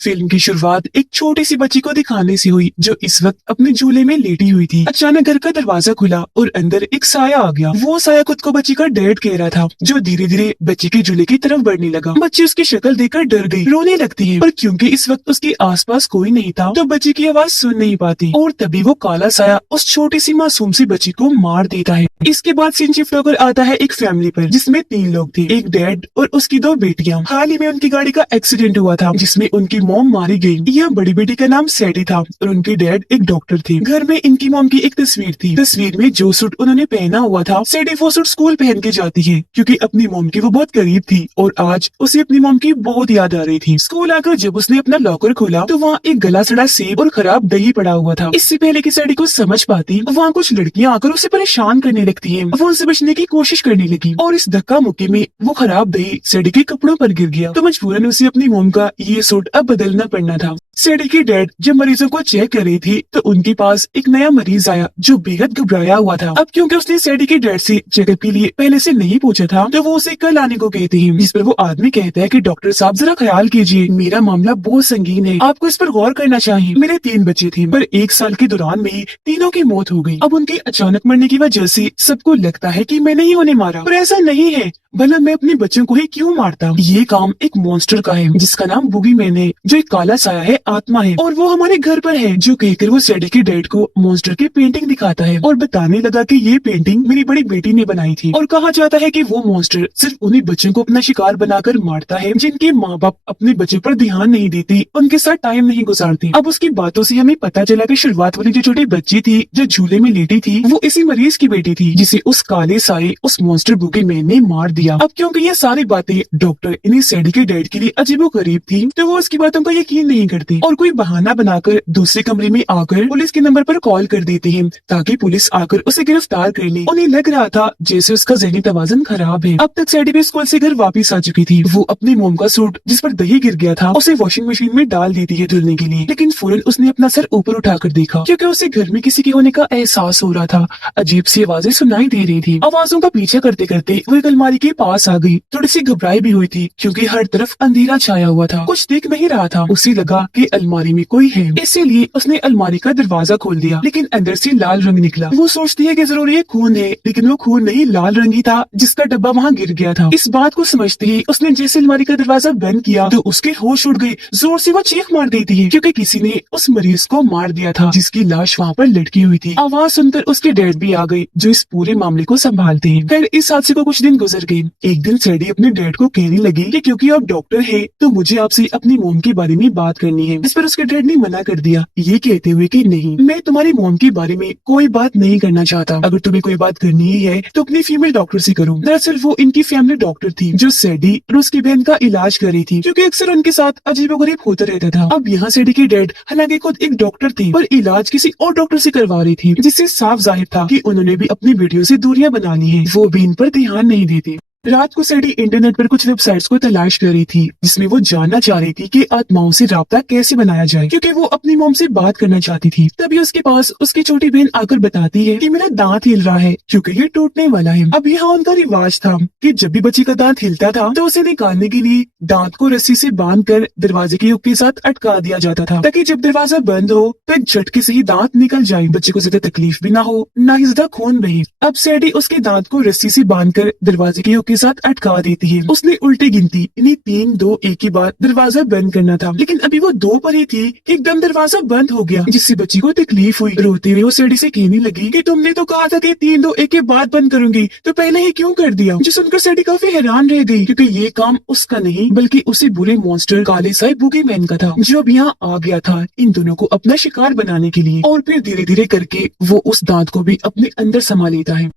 Film की शुरुआत एक छोटी सी बच्ची को दिखाने से हुई जो इस वक्त अपने झूले में लेटी हुई थी। अचानक घर का दरवाजा खुला और अंदर एक साया आ गया। वो साया खुद को बच्ची का डैड कह रहा था, जो धीरे धीरे बच्ची के झूले की तरफ बढ़ने लगा। बच्ची उसकी शक्ल देखकर डर गई, रोने लगती है, पर क्योंकि इस वक्त उसके आसपास कोई नहीं था तो बच्ची की आवाज सुन नहीं पाती। और तभी वो काला साया उस छोटी सी मासूम सी बच्ची को मार देता है। इसके बाद सीन शिफ्ट होकर आता है एक फैमिली पर, जिसमें 3 लोग थे, एक डैड और उसकी 2 बेटियां। हाल ही में उनकी गाड़ी का एक्सीडेंट हुआ था जिसमें उनकी मॉम मारी गई। यह बड़ी बेटी का नाम सैडी था और उनके डैड एक डॉक्टर थे। घर में इनकी मॉम की एक तस्वीर थी। तस्वीर में जो सूट उन्होंने पहना हुआ था, सैडी वो सूट स्कूल पहन के जाती है क्योंकि अपनी मॉम की वो बहुत करीब थी और आज उसे अपनी मॉम की बहुत याद आ रही थी। स्कूल आकर जब उसने अपना लॉकर खोला तो वहाँ एक गला सड़ा सेब और खराब दही पड़ा हुआ था। इससे पहले कि सैडी को समझ पाती, वहाँ कुछ लड़कियाँ आकर उसे परेशान करने लगती है। वो उनसे बचने की कोशिश करने लगी और इस धक्का मुक्की में वो खराब दही सैडी के कपड़ों पर गिर गया। तो मजबूरन उसे अपनी मॉम का ये सूट अब बदलना पड़ना था। सैडी की डैड जब मरीजों को चेक कर रही थी तो उनके पास एक नया मरीज आया जो बेहद घबराया हुआ था। अब क्योंकि उसने सैडी के डैड से चेकअप के लिए पहले से नहीं पूछा था तो वो उसे कल आने को कहते हैं। जिस पर वो आदमी कहता है कि डॉक्टर साहब जरा ख्याल कीजिए, मेरा मामला बहुत संगीन है, आपको इस पर गौर करना चाहिए। मेरे 3 बच्चे थे पर 1 साल के दौरान में ही तीनों की मौत हो गई। अब उनके अचानक मरने की वजह से सबको लगता है कि मैंने ही उन्हें मारा, पर ऐसा नहीं है। भला मैं अपने बच्चों को ही क्यों मारता? ये काम एक मॉन्स्टर का है जिसका नाम बुगीमैन है, जो एक काला साया है, आत्मा है और वो हमारे घर पर है। जो कहकर वो सैडी के डैड को मॉन्स्टर की पेंटिंग दिखाता है और बताने लगा कि ये पेंटिंग मेरी बड़ी बेटी ने बनाई थी। और कहा जाता है कि वो मॉन्स्टर सिर्फ उन्हीं बच्चों को अपना शिकार बनाकर मारता है जिनके माँ बाप अपने बच्चों पर ध्यान नहीं देती, उनके साथ टाइम नहीं गुजारती। अब उसकी बातों से हमें पता चला कि शुरुआत वाली जो छोटी बच्ची थी जो झूले में लेटी थी वो इसी मरीज की बेटी थी जिसे उस काले साये उस मॉन्स्टर बुगीमैन ने मार दिया। अब क्योंकि ये सारी बातें डॉक्टर इन्हीं सैडी के डैड के लिए अजीबो गरीब थी तो वो उसकी बातों का यकीन नहीं करते और कोई बहाना बनाकर दूसरे कमरे में आकर पुलिस के नंबर पर कॉल कर देते हैं ताकि पुलिस आकर उसे गिरफ्तार कर ले। उन्हें लग रहा था जैसे उसका ज़हनी तवाज़ुन खराब है। अब तक सैडी भी स्कूल से घर वापस आ चुकी थी। वो अपनी मोम का सूट जिस पर दही गिर गया था उसे वॉशिंग मशीन में डाल देती है धुलने के लिए, लेकिन फौरन उसने अपना सर ऊपर उठाकर देखा क्योंकि उसे घर में किसी के होने का एहसास हो रहा था। अजीब सी आवाजें सुनाई दे रही थी। आवाजों का पीछा करते करते वो एक अलमारी के पास आ गई। थोड़ी सी घबराई भी हुई थी क्योंकि हर तरफ अंधेरा छाया हुआ था, कुछ दिख नहीं रहा था। उसे लगा कि अलमारी में कोई है, इसीलिए उसने अलमारी का दरवाजा खोल दिया, लेकिन अंदर से लाल रंग निकला। वो सोचती है कि जरूर ये खून है, लेकिन वो खून नहीं, लाल रंग ही था जिसका डब्बा वहाँ गिर गया था। इस बात को समझते ही उसने जैसे अलमारी का दरवाजा बंद किया तो उसके होश उड़ गए। जोर से वो चीख मार देती है क्योंकि किसी ने उस मरीज को मार दिया था जिसकी लाश वहाँ पर लटकी हुई थी। आवाज सुनकर उसके डैड भी आ गए जो इस पूरे मामले को संभालते हैं। फिर इस हादसे को कुछ दिन गुजर गए। एक दिन सैडी अपने डैड को कहने लगी कि क्योंकि आप डॉक्टर है तो मुझे आपसे अपनी मोम के बारे में बात करनी है। इस पर उसके डैड ने मना कर दिया, ये कहते हुए कि नहीं, मैं तुम्हारी मोम के बारे में कोई बात नहीं करना चाहता। अगर तुम्हें कोई बात करनी ही है तो अपनी फीमेल डॉक्टर से करो। दरअसल वो इनकी फैमिली डॉक्टर थी जो सैडी और उसकी बहन का इलाज कर रही थी, क्योंकि अक्सर उनके साथ अजीबोगरीब होता रहता था। अब यहाँ सैडी के डैड हालांकि खुद एक डॉक्टर थे पर इलाज किसी और डॉक्टर से करवा रही थी, जिससे साफ जाहिर था कि उन्होंने भी अपनी बेटियों से दूरियां बना ली है। वो भी इन पर ध्यान नहीं देते। रात को सैडी इंटरनेट पर कुछ वेबसाइट्स को तलाश कर रही थी जिसमें वो जानना चाह रही थी कि आत्माओं से राब्ता कैसे बनाया जाए, क्योंकि वो अपनी मोम से बात करना चाहती थी। तभी उसके पास उसकी छोटी बहन आकर बताती है कि मेरा दांत हिल रहा है क्योंकि ये टूटने वाला है। अब यहाँ उनका रिवाज था कि जब भी बच्ची का दांत हिलता था तो उसे निकालने के लिए दांत को रस्सी से बांधकर दरवाजे के हुक के साथ अटका दिया जाता था ताकि जब दरवाजा बंद हो तो एक झटके से ही दांत निकल जाए, बच्चे को ज्यादा तकलीफ भी ना हो, ना ही ज्यादा खून बहे। अब सैडी उसके दांत को रस्सी से बांधकर दरवाजे के हुक के साथ अटका देती है। उसने उल्टी गिनती यानी 3 2 1 के बाद दरवाजा बंद करना था, लेकिन अभी वो 2 पर ही थी कि एकदम दरवाजा बंद हो गया, जिससे बच्ची को तकलीफ हुई। रोते हुए वो सैडी से कहने लगी कि तुमने तो कहा था कि 3 2 1 के बाद बंद करूंगी, तो पहले ही क्यों कर दिया? जो सुनकर सैडी काफी हैरान रह गई क्योंकि ये काम उसका नहीं बल्कि उसी बुरे मॉन्स्टर काले साए बुगीमैन का था जो अब यहाँ आ गया था इन दोनों को अपना शिकार बनाने के लिए। और फिर धीरे धीरे करके वो उस दांत को भी अपने अंदर समा लेता है।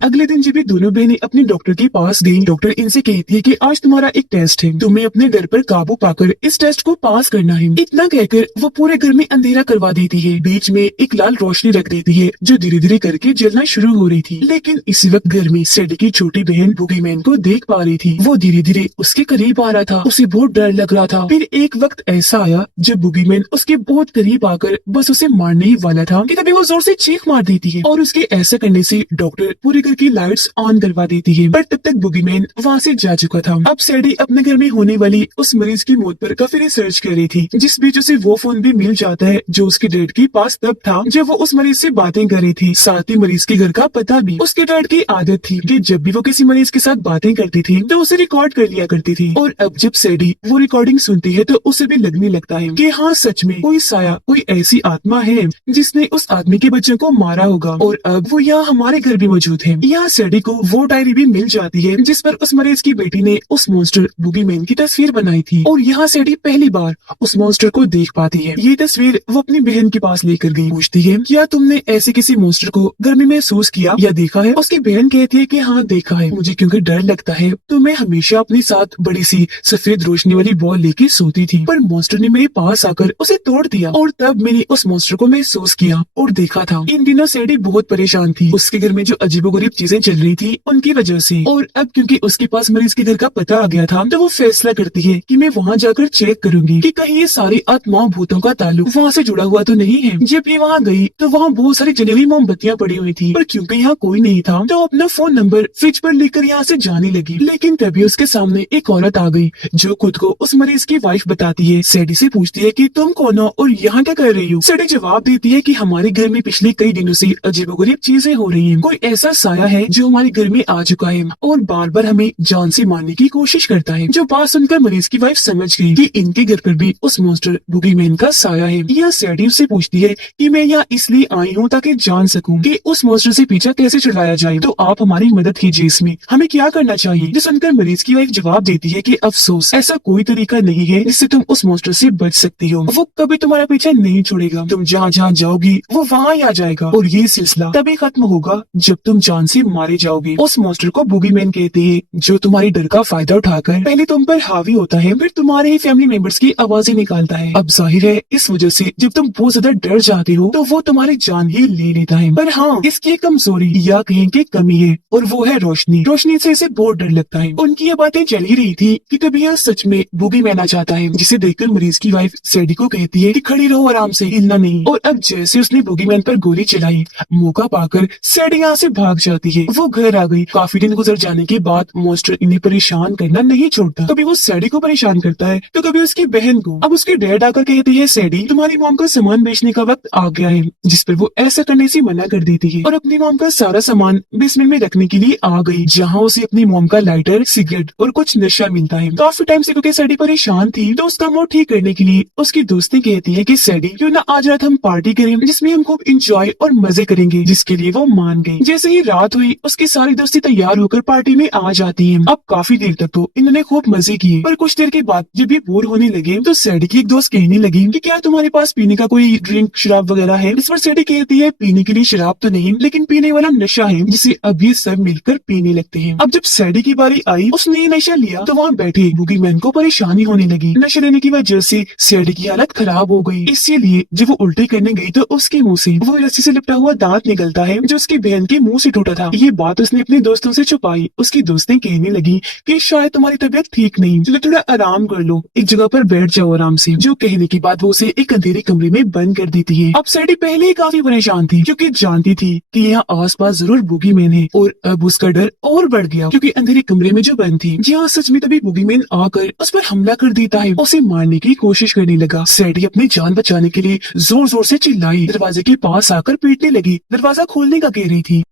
अगले दिन जब ये दोनों बहनें अपने डॉक्टर के पास गईं, डॉक्टर इनसे कहती है कि आज तुम्हारा एक टेस्ट है, तुम्हें अपने डर पर काबू पाकर इस टेस्ट को पास करना है। इतना कहकर वो पूरे घर में अंधेरा करवा देती है। बीच में एक लाल रोशनी रख देती है जो धीरे धीरे करके जलना शुरू हो रही थी। लेकिन इसी वक्त घर में सैडी की छोटी बहन बुगीमैन को देख पा रही थी। वो धीरे धीरे उसके करीब आ रहा था, उसे बहुत डर लग रहा था। फिर एक वक्त ऐसा आया जब बुगीमैन उसके बहुत करीब आकर बस उसे मारने ही वाला था कि तभी वो जोर से चीख मार देती है और उसके ऐसा करने से डॉक्टर पूरे घर की लाइट्स ऑन करवा देती है, पर तब तक बुगीमैन वहाँ से जा चुका था। अब सैडी अपने घर में होने वाली उस मरीज की मौत पर काफी रिसर्च कर रही थी, जिस बीच उसे वो फोन भी मिल जाता है जो उसके डैड के पास तब था जब वो उस मरीज से बातें कर रही थी। साथ ही मरीज के घर का पता भी। उसके डैड की आदत थी कि जब भी वो किसी मरीज के साथ बातें करती थी तो उसे रिकॉर्ड कर लिया करती थी, और अब जब सैडी वो रिकॉर्डिंग सुनती है तो उसे भी लगने लगता है कि हाँ, सच में कोई साया, कोई ऐसी आत्मा है जिसने उस आदमी के बच्चों को मारा होगा, और अब वो यहाँ हमारे घर भी मौजूद है। यहाँ सैडी को वो डायरी भी मिल जाती है जिस पर उस मरीज की बेटी ने उस मॉन्स्टर बुगीमैन की तस्वीर बनाई थी, और यहाँ सैडी पहली बार उस मॉन्स्टर को देख पाती है। ये तस्वीर वो अपनी बहन के पास लेकर गई, पूछती है क्या तुमने ऐसे किसी मॉन्स्टर को घर में महसूस किया या देखा है? उसकी बहन कहती है कि हाँ, देखा है, मुझे क्योंकि डर लगता है तो मैं हमेशा अपने साथ बड़ी सी सफेद रोशनी वाली बॉल लेके सोती थी, पर मॉन्स्टर ने मेरे पास आकर उसे तोड़ दिया, और तब मैंने उस मॉन्स्टर को महसूस किया और देखा था। इन दिनों सैडी बहुत परेशान थी, उसके घर में जो अजीबोगरीब चीजें चल रही थी उनकी वजह से, और अब क्योंकि उसके पास मरीज के घर का पता आ गया था तो वो फैसला करती है कि मैं वहाँ जाकर चेक करूंगी कि कहीं ये सारी आत्माओं भूतों का ताल्लुक वहाँ से जुड़ा हुआ तो नहीं है। जब ये वहाँ गई तो वहाँ बहुत सारी जली हुई मोमबत्तियां पड़ी हुई थी, पर क्योंकि यहाँ कोई नहीं था तो अपना फोन नंबर फ्रिज पर लेकर यहाँ से जाने लगी। लेकिन तभी उसके सामने एक औरत आ गई जो खुद को उस मरीज की वाइफ बताती है। सैडी से पूछती है कि तुम कौन हो और यहाँ क्या कर रही हो? सैडी जवाब देती है कि हमारे घर में पिछले कई दिनों से अजीबोगरीब चीजें हो रही हैं। कोई ऐसा साया है जो हमारे घर में आ चुका है और बार बार हमें जान से मारने की कोशिश करता है। जो बात सुनकर मरीज की वाइफ समझ गई कि इनके घर पर भी उस मॉन्स्टर बुगीमैन का साया है। यह सैडी से पूछती है कि मैं यहाँ इसलिए आई हूँ ताकि जान सकूं कि उस मॉन्स्टर से पीछा कैसे छुड़ाया जाए, तो आप हमारी मदद कीजिए, इसमें हमें क्या करना चाहिए? जो सुनकर मरीज की वाइफ जवाब देती है कि अफसोस, ऐसा कोई तरीका नहीं है जिससे तुम उस मॉन्स्टर से बच सकती हो। वो कभी तुम्हारा पीछा नहीं छोड़ेगा, तुम जहाँ जहाँ जाओगी वो वहाँ ही आ जाएगा, और ये सिलसिला तभी खत्म होगा जब तुम जान से मारे जाओगे। उस मॉन्स्टर को बुगीमैन कहते हैं, जो तुम्हारे डर का फायदा उठाकर पहले तुम पर हावी होता है, फिर तुम्हारे ही फैमिली मेंबर्स की आवाजें निकालता है। अब जाहिर है इस वजह से जब तुम बहुत ज्यादा डर जाते हो तो वो तुम्हारी जान ही ले लेता है। पर हाँ, इसकी एक कमजोरी या कहें कि कमी है, और वो है रोशनी। रोशनी से इसे बहुत डर लगता है। उनकी ये बातें चल ही रही थी कि तभी यह सच में बुगीमैन आ जाता है, जिसे देखकर मरीज की वाइफ सैडी को कहती है कि खड़ी रहो, आराम से, हिलना नहीं। और अब जैसे उसने बुगीमैन पर गोली चलाई, मौका पाकर सैडी यहाँ से भाग जाती है। वो घर आ गई। काफी दिन गुजर जाने के बाद मॉन्स्टर इन्हें परेशान करना नहीं छोड़ता। कभी वो सैडी को परेशान करता है तो कभी उसकी बहन को। अब उसके डैड आकर कहते हैं, सैडी तुम्हारी मॉम का सामान बेचने का वक्त आ गया है, जिस पर वो ऐसा करने से मना कर देती है और अपनी मॉम का सारा सामान बेसमेंट में रखने के लिए आ गई, जहाँ उसे अपनी मॉम का लाइटर, सिगरेट और कुछ नशा मिलता है। काफी टाइम से क्योंकि सैडी परेशान थी तो उसका मूड ठीक करने के लिए उसकी दोस्तें कहती है कि सैडी क्यों ना आज रात हम पार्टी करें जिसमें हम खूब इंजॉय और मजे करेंगे, जिसके लिए वो मान गई। जैसे ही रात हुई उसकी सारी दोस्ती तैयार होकर पार्टी में आ जाती है। अब काफी देर तक तो इन्होंने खूब मजे किए, पर कुछ देर के बाद जब ये बोर होने लगे तो सैडी की एक दोस्त कहने लगी कि क्या तुम्हारे पास पीने का कोई ड्रिंक, शराब वगैरह है? इस पर सैडी कहती है, पीने के लिए शराब तो नहीं, लेकिन पीने वाला नशा है जिसे अब ये सब मिलकर पीने लगते हैं। अब जब सैडी की बारी आई, उसने ये नशा लिया तो वहाँ बैठे बुगीमैन को परेशानी होने लगी। नशा लेने की वजह से सैडी की हालत खराब हो गई। इसीलिए जब वो उल्टी करने गई तो उसके मुंह से वो रस्सी से लिपटा हुआ दांत निकलता है जो उसकी बहन के मुंह से टूटा था। ये बात उसने अपने दोस्तों से छुपाई। उसकी दोस्तें कहने लगी कि शायद तुम्हारी तबीयत ठीक नहीं, चलो थोड़ा आराम कर लो, एक जगह पर बैठ जाओ आराम से। जो कहने के बाद वो उसे एक अंधेरे कमरे में बंद कर देती है। अब सैडी पहले ही काफी परेशान थी क्योंकि जानती थी कि यहाँ आसपास जरूर बुगीमैन है, और अब उसका डर और बढ़ गया क्योंकि अंधेरे कमरे में जो बंद थी, जहाँ सच में तभी बुगीमैन आकर उस पर हमला कर देता है, उसे मारने की कोशिश करने लगा। सैडी अपनी जान बचाने के लिए जोर जोर से चिल्लाई, दरवाजे के पास आकर पीटने लगी, दरवाजा खोलने का कह रही थी।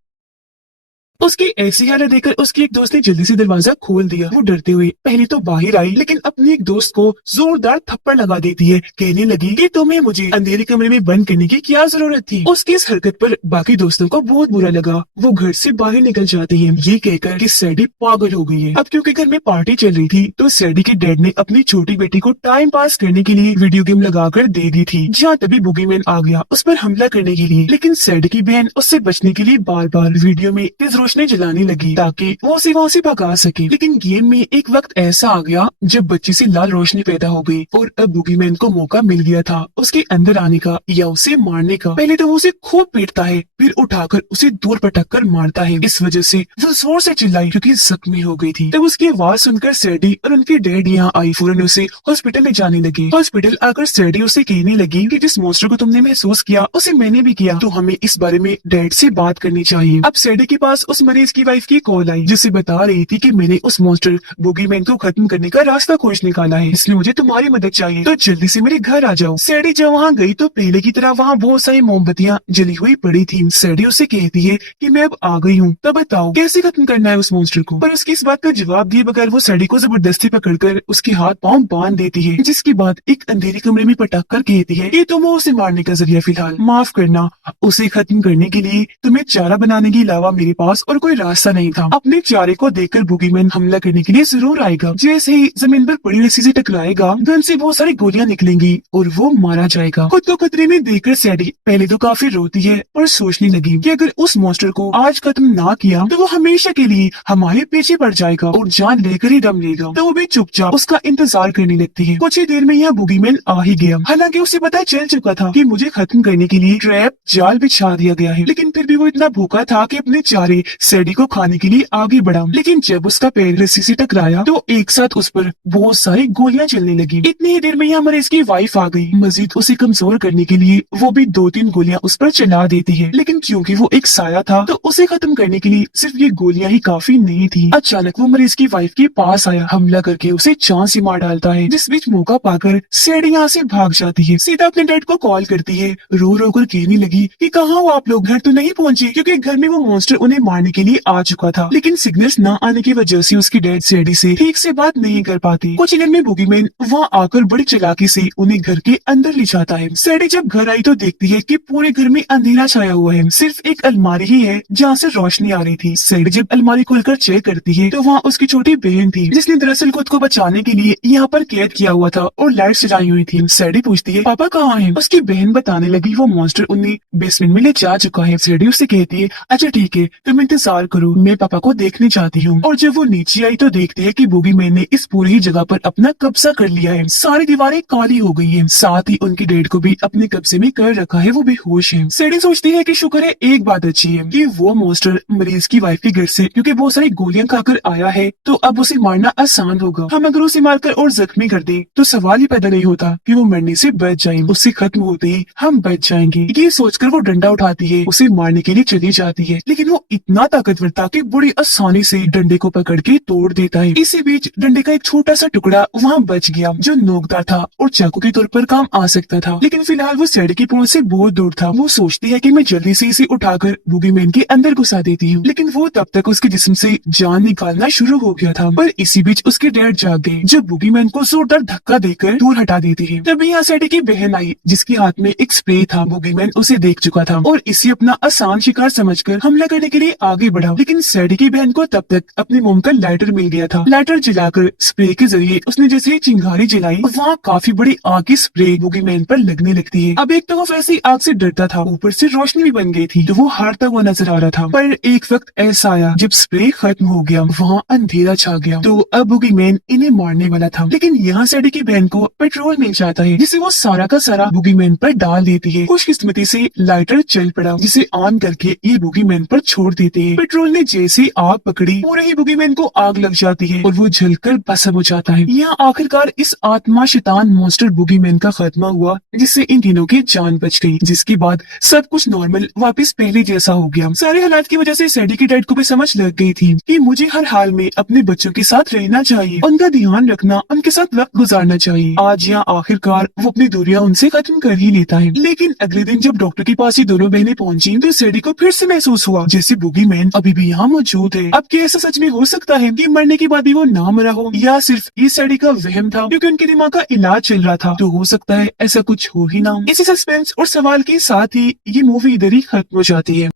उसकी ऐसी हालत देखकर उसकी एक दोस्त ने जल्दी से दरवाजा खोल दिया। वो डरते हुए पहले तो बाहर आई, लेकिन अपनी एक दोस्त को जोरदार थप्पड़ लगा देती है। कहने लगी कि तुम्हें मुझे अंधेरे कमरे में बंद करने की क्या जरूरत थी। उसकी इस हरकत पर बाकी दोस्तों को बहुत बुरा लगा। वो घर से बाहर निकल जाती है, ये कहकर कि सैडी पागल हो गई है। अब क्योंकि घर में पार्टी चल रही थी तो सैडी के डैड ने अपनी छोटी बेटी को टाइम पास करने के लिए वीडियो गेम लगाकर दे दी थी, जहाँ तभी बुगीमैन आ गया उस पर हमला करने के लिए। लेकिन सैडी की बहन उससे बचने के लिए बार बार वीडियो में तेज रोशनी जलाने लगी ताकि वो उसे वहाँ से भगा सके। लेकिन गेम में एक वक्त ऐसा आ गया जब बच्ची से लाल रोशनी पैदा हो गई और अब बुगीमैन को मौका मिल गया था उसके अंदर आने का या उसे मारने का। पहले तो वो उसे खूब पीटता है, फिर उठाकर उसे दूर पटक कर मारता है। इस वजह से वो जोर से चिल्लाई क्योंकि जख्मी हो गई थी। तब उसकी आवाज सुनकर सैडी और उनके डैड यहाँ आई, फौरन उसे हॉस्पिटल ले जाने लगे। हॉस्पिटल आकर सैडी उसे कहने लगी कि जिस मॉन्स्टर को तुमने महसूस किया उसे मैंने भी किया, तो हमें इस बारे में डैड से बात करनी चाहिए। अब सैडी के पास उस मरीज की वाइफ की कॉल आई जिसे बता रही थी कि मैंने उस मॉन्स्टर बूगीमैन को खत्म करने का रास्ता खोज निकाला है, इसलिए मुझे तुम्हारी मदद चाहिए, तो जल्दी से मेरे घर आ जाओ। सैडी जब वहाँ गई तो पहले की तरह वहाँ बहुत सारी मोमबत्तियाँ जली हुई पड़ी थी। सैडी उसे कहती है कि मैं अब आ गई हूँ, तब बताओ कैसे खत्म करना है उस मॉन्स्टर को। पर उसकी इस बात का जवाब दिए बगैर वो सैडी को जबरदस्ती पकड़कर उसके हाथ पाँव बांध देती है, जिसके बाद एक अंधेरे कमरे में पटक कर कहती है कि तुम उसे मारने का जरिया फिलहाल, माफ करना, उसे खत्म करने के लिए तुम्हें चारा बनाने के अलावा मेरे पास और कोई रास्ता नहीं था। अपने चारे को देखकर बूगीमैन हमला करने के लिए जरूर आएगा। जैसे ही जमीन पर पड़ी रस्सी से टकराएगा, गन से बहुत सारी गोलियां निकलेंगी और वो मारा जाएगा। खुद को खतरे में देखकर सैडी पहले तो काफी रोती है और सोचने लगी कि अगर उस मॉन्स्टर को आज खत्म ना किया तो वो हमेशा के लिए हमारे पीछे पड़ जाएगा और जान लेकर ही दम लेगा। तो वो भी चुपचाप उसका इंतजार करने लगती है। कुछ ही देर में यह बूगीमैन आ ही गया। हालांकि उसे पता चल चुका था कि मुझे खत्म करने के लिए ट्रैप जाल बिछा दिया गया है, लेकिन फिर भी वो इतना भूखा था कि अपने चारे सैडी को खाने के लिए आगे बढ़ा। लेकिन जब उसका पैर रस्सी से टकराया तो एक साथ उस पर बहुत सारी गोलियां चलने लगी। इतनी ही देर में यहाँ मरीज की वाइफ आ गई। मजीद उसे कमजोर करने के लिए वो भी 2-3 गोलियां उस पर चला देती है, लेकिन क्योंकि वो एक साया था तो उसे खत्म करने के लिए सिर्फ ये गोलियां ही काफी नहीं थी। अचानक वो मरीज की वाइफ के पास आया, हमला करके उसे चांद से मार डालता है, जिस बीच मौका पाकर सैडी यहाँ से भाग जाती है। सीधा अपने डैड को कॉल करती है, रो रो कर कहने लगी कि कहाँ हो आप लोग, घर तो नहीं पहुँचे, क्योंकि घर में वो मॉन्स्टर उन्हें मारने के लिए आ चुका था। लेकिन सिग्नल्स न आने की वजह से उसकी डैड सैडी से ठीक से बात नहीं कर पाती। कुछ दिन में बूगीमैन वहाँ आकर बड़ी चालाकी से उन्हें घर के अंदर ले जाता है। सैडी जब घर आई तो देखती है कि पूरे घर में अंधेरा छाया हुआ है, सिर्फ एक अलमारी ही है जहाँ से रोशनी आ रही थी। सैडी जब अलमारी खोलकर चेक करती है तो वहाँ उसकी छोटी बहन थी, जिसने दरअसल खुद को बचाने के लिए यहाँ पर कैद किया हुआ था और लाइट सजाई हुई थी। सैडी पूछती है पापा कहाँ हैं? उसकी बहन बताने लगी वो मॉन्स्टर उन्हें बेसमेंट में ले जा चुका है। सैडी उससे कहती है अच्छा ठीक है, तुम इंतजार करो, मैं पापा को देखने चाहती हूँ। और जब वो नीचे आई तो देखती है कि बूगीमैन ने इस पूरी ही जगह पर अपना कब्जा कर लिया है। सारी दीवारें काली हो गई हैं, साथ ही उनकी डैड को भी अपने कब्जे में कर रखा है, वो बेहोश है। सैडी सोचती है कि शुक्र है एक बात अच्छी है कि वो मॉन्स्टर मरीज की वाइफ के घर से क्योंकि बहुत सारी गोलियां खाकर आया है, तो अब उसे मारना आसान होगा। हम अगर उसे मारकर और जख्मी कर दें तो सवाल ही पैदा नहीं होता कि वो मरने से बच जाए, उससे खत्म होते ही हम बच जाएंगे। ये सोचकर वो डंडा उठाती है, उसे मारने के लिए चली जाती है, लेकिन वो इतना ताकतवर था कि बड़ी आसानी से डंडे को पकड़ के तोड़ देता है। इसी बीच डंडे का एक छोटा सा टुकड़ा वहाँ बच गया जो नोकदार था और चाकू के तौर पर काम आ सकता था, लेकिन फिलहाल वो सैडी की पहुंच से बहुत दूर था। वो सोचती है कि मैं जल्दी से इसे उठाकर बूगीमैन के अंदर घुसा देती हूँ, लेकिन वो तब तक उसके जिस्म से जान निकालना शुरू हो गया था। पर इसी बीच उसके डैड जाग गए जो बूगीमैन को जोरदार धक्का देकर दूर हटा देती है। तभी यहाँ सैडी की बहन आई जिसके हाथ में एक स्प्रे था। बूगीमैन उसे देख चुका था और इसे अपना आसान शिकार समझकर हमला करने के लिए आगे बढ़ा, लेकिन सैडी की बहन को तब तक अपने मोम का लाइटर मिल गया था। लाइटर जलाकर स्प्रे के जरिए उसने जैसे ही चिंगारी जलाई, वहाँ काफी बड़ी आग की स्प्रे बूगीमैन पर लगने लगती है। अब एक तो वो वैसी आग से डरता था, ऊपर से रोशनी भी बन गई थी, तो वो हारता हुआ नजर आ रहा था। पर एक वक्त ऐसा आया जब स्प्रे खत्म हो गया, वहाँ अंधेरा छा गया, तो अब बूगीमैन इन्हें मारने वाला था। लेकिन यहाँ सैडी की बहन को पेट्रोल मिल जाता है जिसे वो सारा का सारा बूगीमैन पर डाल देती है। खुशकिस्मती से लाइटर चल पड़ा जिसे ऑन करके ये बूगीमैन पर छोड़ देते हैं। पेट्रोल ने जैसे आग पकड़ी पूरे ही बूगीमैन को आग लग जाती है और वो जलकर भस्म हो जाता है। यहाँ आखिरकार इस आत्मा शैतान मॉन्स्टर बूगीमैन का खात्मा हुआ जिससे इन तीनों की जान बच गई, जिसके बाद सब कुछ नॉर्मल वापस पहले जैसा हो गया। सारे हालात की वजह से सैडी की डैड को भी समझ लग गई थी कि मुझे हर हाल में अपने बच्चों के साथ रहना चाहिए, उनका ध्यान रखना, उनके साथ वक्त गुजारना चाहिए। आज यहाँ आखिरकार वो अपनी दूरियां उनसे खत्म कर ही लेता है। लेकिन अगले दिन जब डॉक्टर के पास ये दोनों बहनें पहुंची तो सैडी को फिर से महसूस हुआ जैसे बूगीमैन अभी भी यहाँ मौजूद है। अब क्या ऐसा सच में हो सकता है कि मरने के बाद भी वो ना मरा हो, या सिर्फ ये सैडी का वहम था क्योंकि उनके दिमाग का इलाज चल रहा था? तो हो सकता है ऐसा कुछ हो ही ना। इसी सस्पेंस और सवाल के साथ ही ये मूवी इधर ही खत्म हो जाती है।